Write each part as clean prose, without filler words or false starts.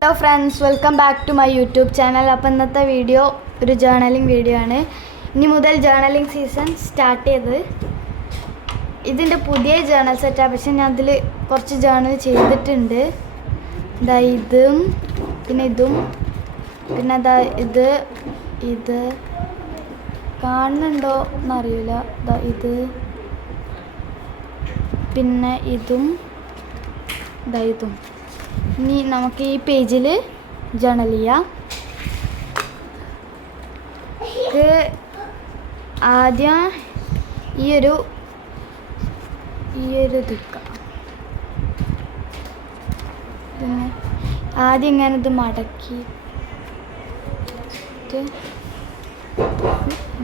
Hello friends, welcome back to my YouTube channel. അപ്പോൾ ഇന്നത്തെ video ഒരു ജേർണലിംഗ് വീഡിയോ ആണ്. ഇനി മുതൽ ജേർണലിംഗ് സീസൺ സ്റ്റാർട്ട് ചെയ്ത് ഇതിൻ്റെ പുതിയ ജേർണൽ സെറ്റാണ്. പക്ഷെ ഞാൻ അതിൽ കുറച്ച് ജേർണൽ ചെയ്തിട്ടുണ്ട്. ഇതാ ഇതും പിന്നെ ഇതും പിന്നെ അതാ ഇത് കാണുന്നുണ്ടോ എന്നറിയില്ല. ഇതാ ഇത് പിന്നെ ഇതും ഇതാ ഇതും. ഇനി നമുക്ക് ഈ പേജിൽ ജേർണൽ ചെയ്യാം. ആദ്യം ഈ ഒരു ഇതൊക്കെ പിന്നെ ആദ്യം ഇങ്ങനെ ഇത് മടക്കി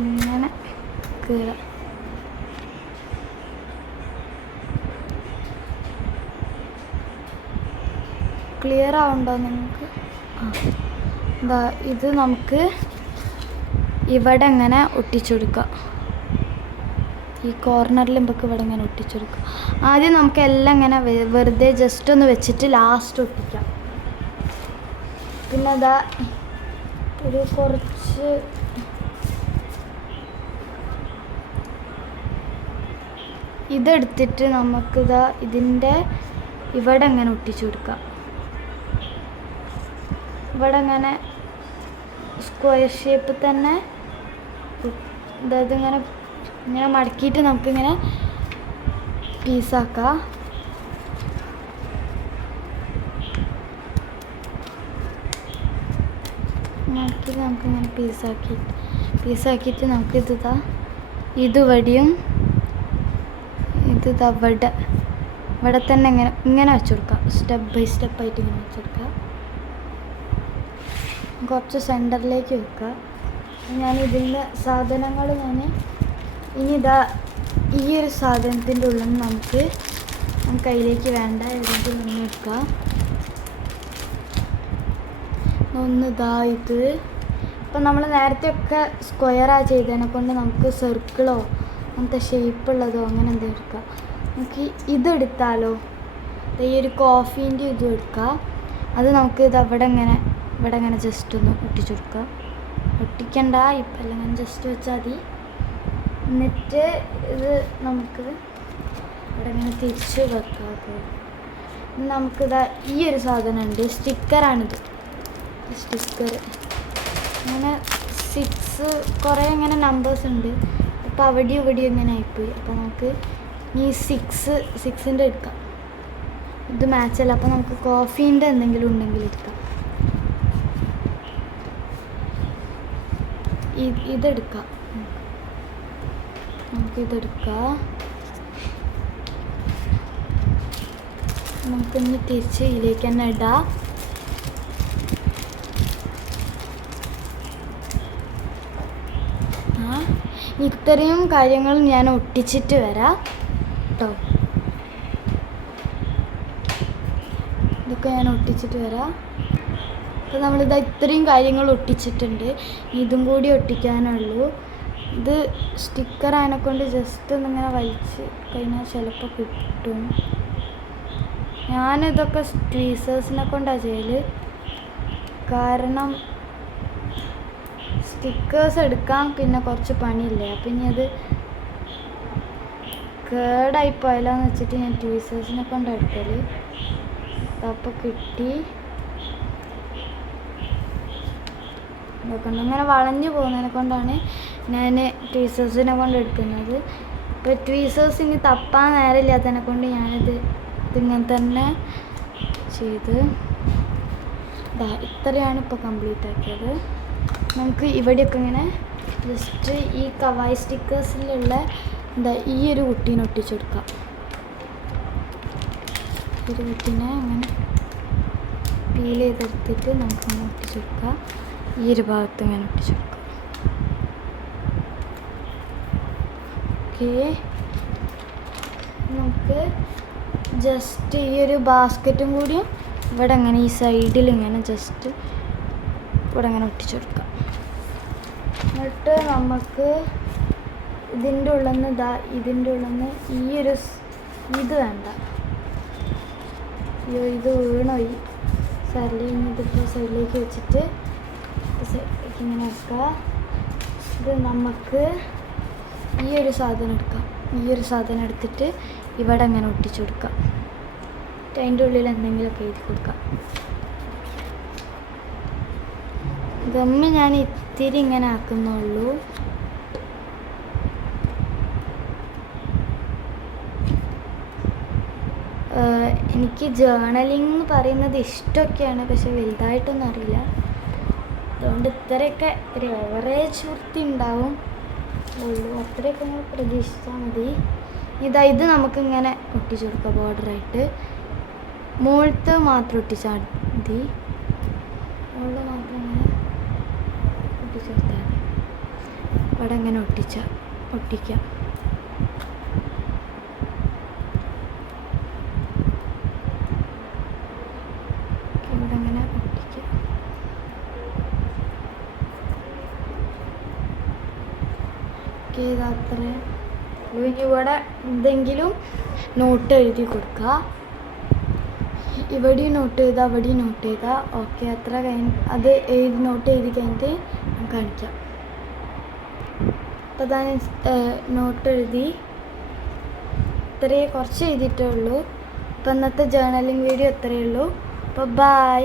ഇങ്ങനെ കീറാം. ക്ലിയർ ആവുണ്ടോ നിങ്ങൾക്ക്? എന്താ ഇത് നമുക്ക് ഇവിടെ ഇങ്ങനെ ഒട്ടിച്ചെടുക്കാം. ഈ കോർണറിൽ നമുക്ക് ഇവിടെ ഇങ്ങനെ ഒട്ടിച്ചെടുക്കാം. ആദ്യം നമുക്ക് എല്ലാം ഇങ്ങനെ വെറുതെ ജസ്റ്റ് ഒന്ന് വെച്ചിട്ട് ലാസ്റ്റ് ഒട്ടിക്കാം. പിന്നെ അതാ ഒരു കുറച്ച് ഇതെടുത്തിട്ട് നമുക്കിതാ ഇതിൻ്റെ ഇവിടെ ഇങ്ങനെ ഒട്ടിച്ചു കൊടുക്കാം. ഇവിടെ ഇങ്ങനെ സ്ക്വയർ ഷേപ്പ് തന്നെ അതായത് ഇങ്ങനെ മടക്കിയിട്ട് നമുക്കിങ്ങനെ പീസാക്കാം. മടക്കിയിട്ട് നമുക്കിങ്ങനെ പീസാക്കിയിട്ട് നമുക്കിതാ ഇതുവഴിയും ഇത് ഇവിടെ തന്നെ ഇങ്ങനെ വെച്ച് കൊടുക്കാം. സ്റ്റെപ്പ് ബൈ സ്റ്റെപ്പായിട്ട് ഇങ്ങനെ വെച്ച് കൊടുക്കാം. കുറച്ച് സെൻറ്ററിലേക്ക് വെക്കുക. ഞാൻ ഇതിൻ്റെ സാധനങ്ങൾ ഇനി ഇതാ ഈ ഒരു സാധനത്തിൻ്റെ ഉള്ളിൽ നിന്ന് നമുക്ക് കയ്യിലേക്ക് വേണ്ട എവിടെയെങ്കിലും ഒന്ന് വെക്കുക. ഒന്ന് ഇതാ ഇത് ഇപ്പം നമ്മൾ നേരത്തെ ഒക്കെ സ്ക്വയറാണ് ചെയ്തതിനെ കൊണ്ട് നമുക്ക് സർക്കിളോ അങ്ങനത്തെ ഷേപ്പുള്ളതോ അങ്ങനെ എന്തെങ്കിലും എടുക്കാം. നമുക്ക് ഇതെടുത്താലോ? ഈ ഒരു കോഫീൻ്റെ ഇതും എടുക്കുക. അത് നമുക്ക് ഇത് ഇവിടെ ഇങ്ങനെ ജസ്റ്റ് ഒന്ന് ഒട്ടിച്ചു കൊടുക്കുക. ഒട്ടിക്കണ്ട ഇപ്പം അല്ലെങ്കിൽ ജസ്റ്റ് വെച്ചാൽ മതി. എന്നിട്ട് ഇത് നമുക്ക് ഇവിടെ ഇങ്ങനെ തിരിച്ച് വെക്കാം. നമുക്കിതാ ഈ ഒരു സാധനം ഉണ്ട്, സ്റ്റിക്കറാണിത്. സ്റ്റിക്കർ അങ്ങനെ 6 കുറേ ഇങ്ങനെ നമ്പേഴ്സ് ഉണ്ട്. അപ്പോൾ അവിടെയും ഇവിടെയും ഇങ്ങനെ ആയിപ്പോയി. അപ്പോൾ നമുക്ക് ഈ 6ൻ്റെ എടുക്കാം. ഇത് മാച്ചല്ല. അപ്പോൾ നമുക്ക് കോഫീൻ്റെ എന്തെങ്കിലും ഉണ്ടെങ്കിൽ എടുക്കാം. ഇതെടുക്കാം. നമുക്കിതെടുക്കാം. നമുക്കിനി തിരിച്ച് ഇതിലേക്ക് തന്നെ ഇടാം. ഇത്രയും കാര്യങ്ങൾ ഞാൻ ഒട്ടിച്ചിട്ട് വരാം കേട്ടോ. ഇതൊക്കെ ഞാൻ ഒട്ടിച്ചിട്ട് വരാം. അപ്പോൾ നമ്മളിതാ ഇത്രയും കാര്യങ്ങൾ ഒട്ടിച്ചിട്ടുണ്ട്. ഇതും കൂടി ഒട്ടിക്കാനുള്ളൂ. ഇത് സ്റ്റിക്കർ അതിനെക്കൊണ്ട് ജസ്റ്റ് ഒന്നിങ്ങനെ വലിച്ച് കഴിഞ്ഞാൽ ചിലപ്പോൾ കിട്ടും. ഞാനിതൊക്കെ ട്വീസേഴ്സിനെ കൊണ്ടാണ് ചെയ്യൽ. കാരണം സ്റ്റിക്കേഴ്സ് എടുക്കാൻ പിന്നെ കുറച്ച് പണിയില്ലേ. അപ്പം ഇനി അത് കേടായിപ്പോയല്ലോന്ന് വെച്ചിട്ട് ഞാൻ ട്വീസേഴ്സിനെ കൊണ്ടാണ് എടുക്കൽ. അപ്പോൾ കിട്ടി. ഇതൊക്കെ ഇങ്ങനെ വളഞ്ഞു പോകുന്നതിനെ കൊണ്ടാണ് ഞാൻ ട്വീസേഴ്സിനെ കൊണ്ട് എടുക്കുന്നത്. ഇപ്പോൾ ട്വീസേഴ്സ് ഇനി തപ്പാൻ നേരമില്ലാത്തതിനെ കൊണ്ട് ഇതിങ്ങനെ തന്നെ ചെയ്ത് ഇത്രയാണ് ഇപ്പോൾ കംപ്ലീറ്റ് ആക്കിയത്. നമുക്ക് ഇവിടെയൊക്കെ ഇങ്ങനെ ജസ്റ്റ് ഈ കവായി സ്റ്റിക്കേഴ്സിലുള്ള ഈ ഒരു കുട്ടീനെ ഒട്ടിച്ചെടുക്കാം. ഒരു കുട്ടീനെ അങ്ങനെ പീൽ ചെയ്തെടുത്തിട്ട് നമുക്കിങ്ങനെ ഒട്ടിച്ചെടുക്കാം. ഈ ഒരു ഭാഗത്ത് ഇങ്ങനെ ഒട്ടിച്ചെടുക്കാം. ഓക്കെ, നമുക്ക് ജസ്റ്റ് ഈ ഒരു ബാസ്ക്കറ്റും കൂടി ഇവിടെ ഇങ്ങനെ ഈ സൈഡിൽ ഇങ്ങനെ ജസ്റ്റ് ഇവിടെ ഇങ്ങനെ ഒട്ടിച്ചെടുക്കാം. എന്നിട്ട് നമുക്ക് ഇതിൻ്റെ ഉള്ളിൽ നിന്ന് ഈ ഒരു ഇത് വേണ്ട, ഇത് വീണോയി സാറിൽ ഇനി ഇതിപ്പോൾ സൈഡിലേക്ക് വെച്ചിട്ട് സൈഡിലേക്ക് ഇങ്ങനെ വെക്കുക. ഇത് നമുക്ക് ഈ ഒരു സാധനം എടുക്കാം. ഈ ഒരു സാധനം എടുത്തിട്ട് ഇവിടെ അങ്ങനെ ഒട്ടിച്ചു കൊടുക്കാം. അതിൻ്റെ ഉള്ളിൽ എന്തെങ്കിലുമൊക്കെ എഴുതി കൊടുക്കാം. ഗമ്മ് ഞാൻ ഇത്തിരി ഇങ്ങനെ ആക്കുന്നുള്ളൂ. എനിക്ക് ജേർണലിംഗ് എന്ന് പറയുന്നത് ഇഷ്ടമൊക്കെയാണ്, പക്ഷെ വലുതായിട്ടൊന്നും അറിയില്ല. അതുകൊണ്ട് ഇത്രയൊക്കെ ഒരു എവറേജ് വൃത്തി ഉണ്ടാവും ഉള്ളൂ. അത്രയൊക്കെ നമ്മൾ പ്രതീക്ഷിച്ചാൽ മതി. ഇത് നമുക്കിങ്ങനെ ഒട്ടിച്ചു കൊടുക്കാം. ബോർഡറായിട്ട് മുകളിലത്തെ മാത്രം ഒട്ടിച്ചാൽ മതി. മുകളിൽ മാത്രം ഇങ്ങനെ ഒട്ടിച്ചു കൊടുത്താൽ മതി. അവിടെ ഇങ്ങനെ ഒട്ടിക്കാം. ഇവിടെ ഇങ്ങനെ ഒട്ടിക്കാം. അത്രേ ഉള്ളൂ. ഇനി ഇവിടെ എന്തെങ്കിലും നോട്ട് എഴുതി കൊടുക്കുക. ഇവിടെയും നോട്ട് ചെയ്താൽ അവിടെയും നോട്ട് ചെയ്താൽ ഓക്കെ. അത്ര അത് നോട്ട് എഴുതി കഴിഞ്ഞിട്ട് കാണിക്കാം. അപ്പോൾ അതാ നോട്ട് എഴുതി. ഇത്രയേ കുറച്ച് എഴുതിയിട്ടേ ഉള്ളൂ. അപ്പോൾ ഇന്നത്തെ ജേർണലിംഗ് വീഡിയോ ഇത്രയേ ഉള്ളൂ. അപ്പോൾ ബൈ.